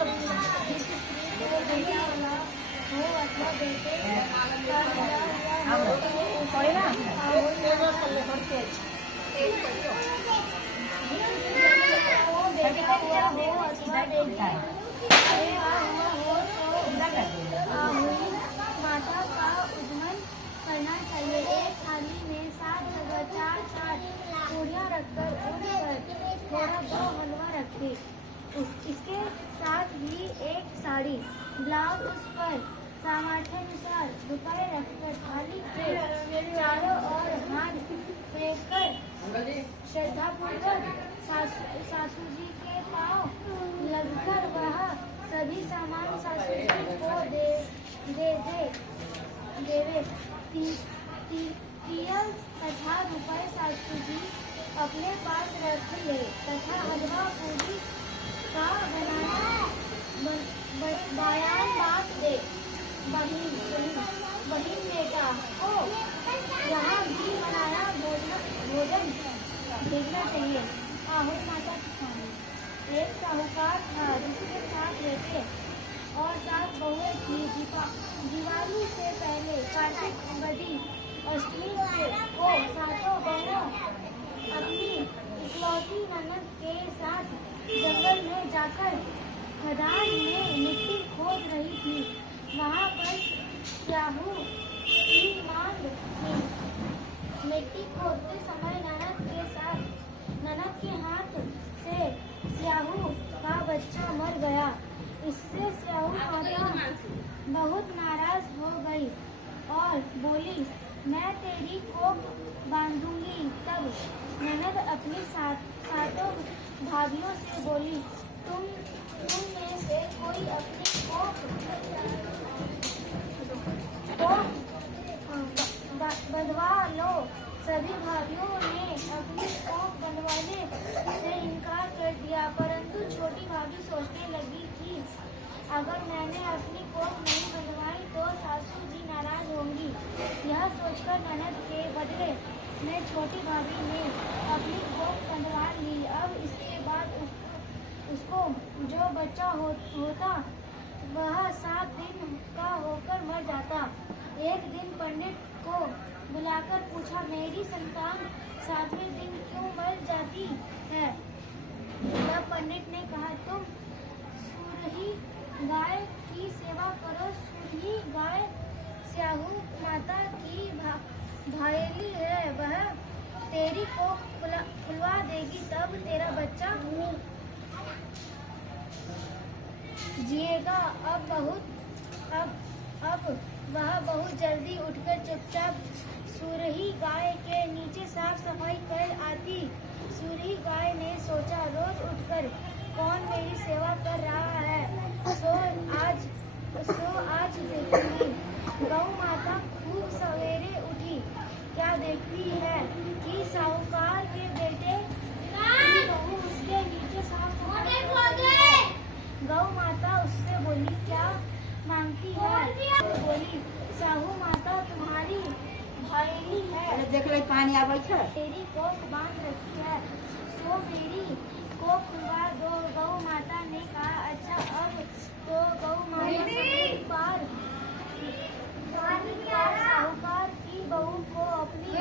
जिस स्त्री को बेटा वाला हो अथवा बेटे का मिला हुआ हो उसे बेटा हुआ हो अथवा बेटी आहुति माता का उद्गमन करना चाहिए। एक थाली में 7 जगह 4 पूरियां रखकर उन पर थोड़ा दो हलवा रखे। इसके साथ ही एक साड़ी ब्लाउज उस पर सामर्थ्यानुसार रुपए रखकर थाली के चारों ओर हाथ फेंककर श्रद्धापूर्वक सासू जी के पांव लगकर वह सभी सामान सासू जी को देवे। तिल तथा रुपए सासू जी अपने पास रख ले तथा हलवा पूरी का बयान बात दे। बहिन बेटा को यहाँ भी बनाना भोजन भेजना चाहिए। आहुति माता की कहानी। एक साहूकार था जिसके 7 बेटे और 7 बहुएं थी। दिवाली से पहले कार्तिक बड़ी अष्टमी को सातों बहनों अपनी इकलौती ननद के साथ जंगल में जाकर खदान में मिट्टी खोद रही थी। वहाँ पर स्याहू की मांग थी। मिट्टी खोदते समय ननद के हाथ से स्याहू का बच्चा मर गया। इससे स्याहू माता बहुत नाराज हो गई और बोली, मैं तेरी कोख बांधूंगी। तब ननद अपनी सातों भाभियों से बोली, तुम में से कोई अपनी कोख बंधवा लो। सभी भाभियों ने अपनी कोख बंधवाने से इनकार कर दिया, परंतु छोटी भाभी सोचने लगी कि अगर मैंने अपनी कोख नहीं बंधवाई तो सासू जी नाराज होंगी। यह सोचकर ननद के बदले में छोटी भाभी ने अपनी कोख बंधवा ली। अब इसके बाद उसको जो बच्चा होता वह 7 दिन का होकर मर जाता। एक दिन पंडित को बुलाकर पूछा, मेरी संतान 7वें दिन क्यों मर जाती है? तब पंडित ने कहा, तुम सुरही गाय की सेवा करो। सुरही गाय स्याहू माता की भायली है, वह तेरी को खुलवा देगी, तब तेरा बच्चा जिएगा। अब वह बहुत जल्दी उठकर चुपचाप सुरही गाय के नीचे साफ सफाई कर आती। सुरही गाय ने सोचा, रोज उठकर कौन मेरी सेवा कर रहा है, सो आज देखूंगी। गौ माता खूब सवेरे उठी। क्या देखती है कि साहूकार के बेटे की बहू उसके नीचे साफ सफाई कर रही है। गौ माता उससे बोली, क्या मांगती है? बोली, साहू माता तुम्हारी भायली है, देख ले पानी आ बैठा, तेरी कोख बांध रखी है, सो मेरी कोख खुलवा दो। गौ माता ने कहा, अच्छा। अब तो गौ माता सभी बार साहूकार की बहू को अपनी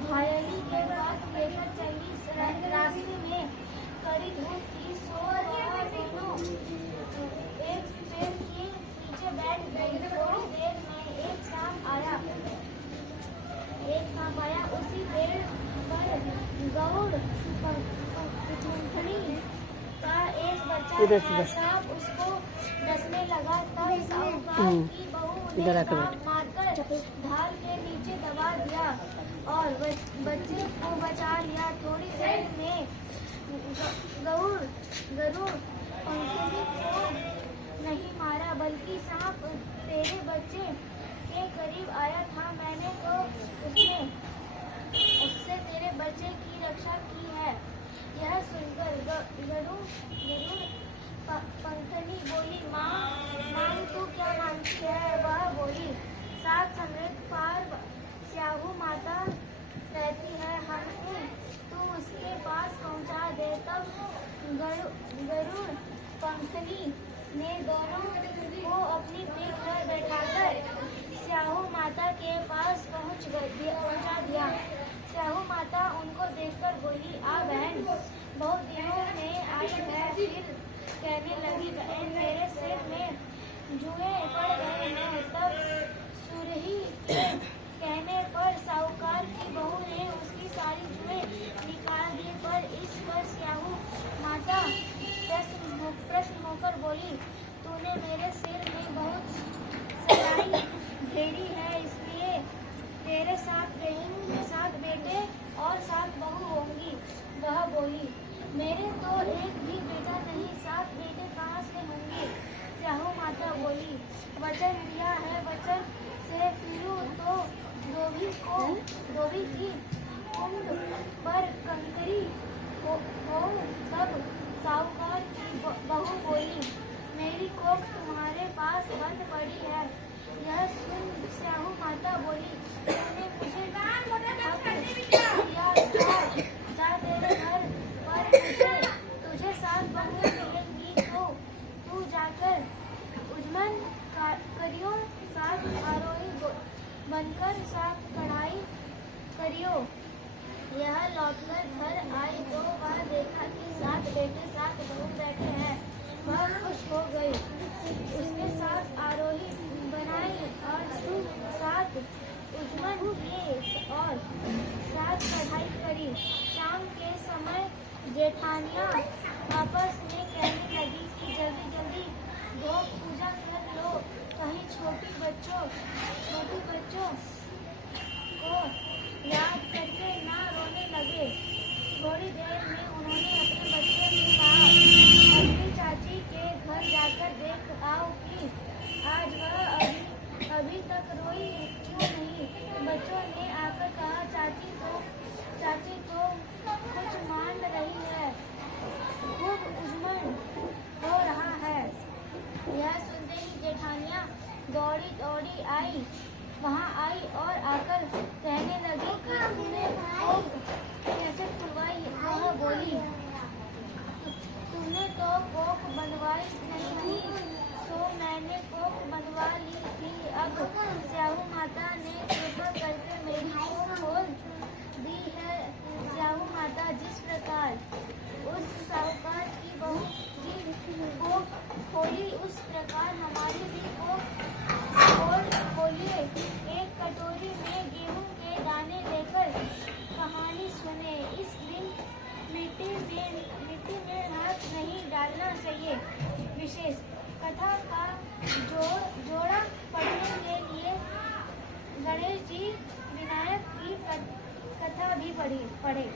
भायली के पास लेकर चली। रास्ते में कड़ी धूप थी, सो दोनों एक पेड़ के नीचे बैठ गई। थोड़ी देर में एक सांप आया। उसी पेड़ पर गौड़ पंखनी का एक बच्चा था। सांप उसको डसने लगा, तब साहूकार की बहू ने मारकर ढाल के नीचे दबा दिया और बच्चे को बचा लिया। थोड़ी देर में गरुड़ पंखनी को नहीं मारा, बल्कि सांप तेरे बच्चे के करीब आया था। मैंने तो उससे तेरे बच्चे की रक्षा की है। यह सुनकर गरुड़ पंखनी बोली, माँ तू क्या मांगती है? वह बोली, 7 समृद्ध पार स्याहू माता रहती है, हमें तू उसके पास पहुँचा दे। तब गरुड़ पंखनी ने दोनों को अपनी पीठ पर बैठाकर स्याहू माता के पास पहुंचा दिया। स्याहू माता उनको देखकर बोली, आ बहन, बहुत दिनों में आई है। फिर कहने लगी, बहन, मेरे सिर में जुए पड़ गए हैं। तब सुरही के कहने पर साहूकार की बहू ने उसकी सारी जुए निकाल दी। पर इस पर स्याहू माता प्रसन्न होकर बोली, तूने मेरे सिर में बहुत सगाई घेरी है, इसलिए तेरे 7 बेटे और 7 बहू होंगी। वह बोली, मेरे तो एक भी बेटा नहीं, 7 बेटे कहाँ से होंगे? स्याहू माता बोली, वचन दिया है, वचन से फिरूं तो धोबी की कुंड पर कंकरी हो। तब साहूकार की बहू बोली, मेरी कोख तुम्हारे पास बंद पड़ी है। यह सुन स्याहू माता बोली, तूने मुझे दिया था, जा तेरे घर पर तुझे 7 बहू मिलेंगी, तो तू जाकर उजमन करियो, 7 आरोही बनकर 7 कढ़ाई करियो। यह लौटकर घर आई तो वह देखा कि 7 बेटे 7 बहू बैठे हैं। वह खुश हो गई। उसने 7 आरोही बनाई और 7 उजमन किए और 7 कढ़ाई करी। शाम के समय जेठानियाँ आपस में कहने लगी कि जल्दी जल्दी गोप पूजा कर लो, कहीं छोटी बच्चों को याद करके ना रोने लगे। थोड़ी देर में उन्होंने अपने बच्चे से कहा, अपनी चाची के घर जाकर देख आओ कि आज वह अभी तक रोई क्यों नहीं। बच्चों ने आकर कहा, चाची तो कुछ मान रही है, खूब उजमन हो रहा है। यह सुनते ही जेठानियाँ दौड़ी वहाँ आई और आकर कहने लगी कि तूने कोख कैसे खुलवाई? वह बोली, तुमने तो कोख बनवाई नहीं, तो मैंने कोख बनवा ली थी। अब स्याहू माता ने कृपा करके मेरी कोख खोल दी है। स्याहू माता जिस प्रकार उस साहूकार की बहू की कोख खोली, उस प्रकार हमारी भी कोख खोलिए। एक कटोरी में गेहूं के दाने लेकर कहानी सुने। इस दिन मिट्टी में हाथ नहीं डालना चाहिए। विशेष कथा का जोड़ा पढ़ने के लिए गणेश जी विनायक की कथा भी पढ़े।